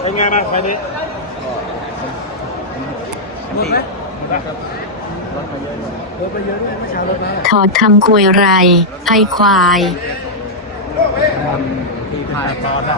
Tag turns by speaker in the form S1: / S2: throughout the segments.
S1: เป็นไงบ้างไฟล์นี้
S2: หมดไหมรถมาเยอะด้วยเมื่อเช้ารถมา
S3: ถอดทำควยไรไอควาย
S2: ที่พายต่อเต่า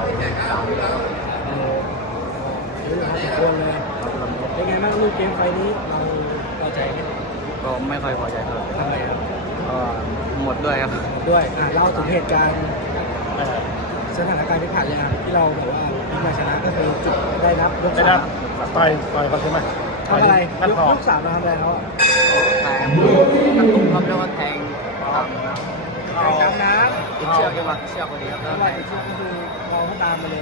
S2: เป็นไงบ้างลูกเกมไฟนี้เราพอใจไหมก็ไม่ค่อยพอใจครับทำไมครับก็หมดด้วยครับด้วยเล่าถึงเหตุการณ์สถานการณ์ที่ผ่านเลยครับที่เราแบบว่าที่มาชนะก็คือจุดได้นับยกสาม
S1: ต่อยเขาใช่ไหม
S2: ทำอะไรยกสามเราทำอะไรเขาแทงกระตุกครับเรียกว่าแทงตามน้ำเชือกจังหวะเชือกพอดีครับแล้วเชือกก็คือเราตามมาเลย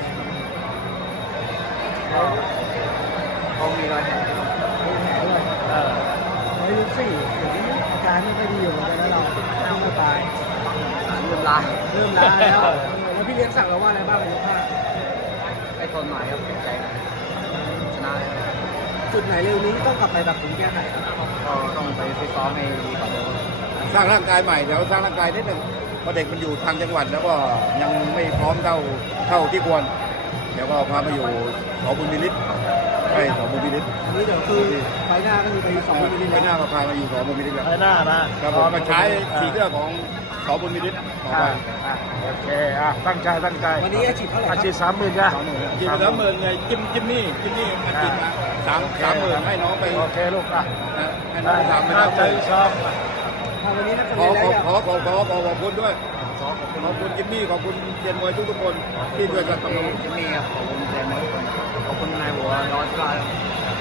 S2: เขามีรอยแผลด้วยร้อยยุสี่เดี๋ยวนี้อาการไม่ค่อยดีอยู่เหมือนกันนะเราต้องมาตายเริ่มลาแล้วแล้วพี่เลี้ยงสั่งเราว่าอะไรบ้างในยกห้าไอ้คนใหม่ครับเสียใจชนะจุดไหนเร็วนี้ต้องกลับไปแบบผมแก้ไขก็ต้องไปฟิตซ้อมให้ดีกว่าเดิม
S4: สร้างร่างกายใหม่เดี๋ยวสร้างร่างกายนิดหนึ่งเพราะเด็กมันอยู่ทางจังหวัดแล้วก็ยังไม่พร้อมเท่าที่ควรเดี๋ยวก็พามาอยู่สบุญมิลิตใช่สบุญมิลิต
S2: อันนี้เดี๋ยวคือไฟหน้าก็คือไปสบุญมิลิต
S4: ไฟหน้าก็พามาอยู่สบุญมิลิตแล้ว
S1: ไฟหน้านะครับ
S4: ผมมาใช้สีเสื้อของสบุญมิลิตต่อไป
S1: โอเคตั้งใจ
S2: วันนี้อาชีพเท่าไหร่
S1: อาชีพ30,000จ้ะ
S4: กินไป30,000ไงจิมนี่มาจิมมา30,000ให้น้องไป
S1: โอเคลูก
S4: ให้น้องทำไปแล้ว
S2: วันนี้นัก
S4: ขอบคุณด้วยขอบคุณจิมมี่ขอบคุณเชียร์มวยทุกคนที่ช่วยกันทำงาน
S2: จิมมี่ครับขอบคุณเชียร์มวยทุกคนขอบคุณนายหัวร้อนที่ร้าน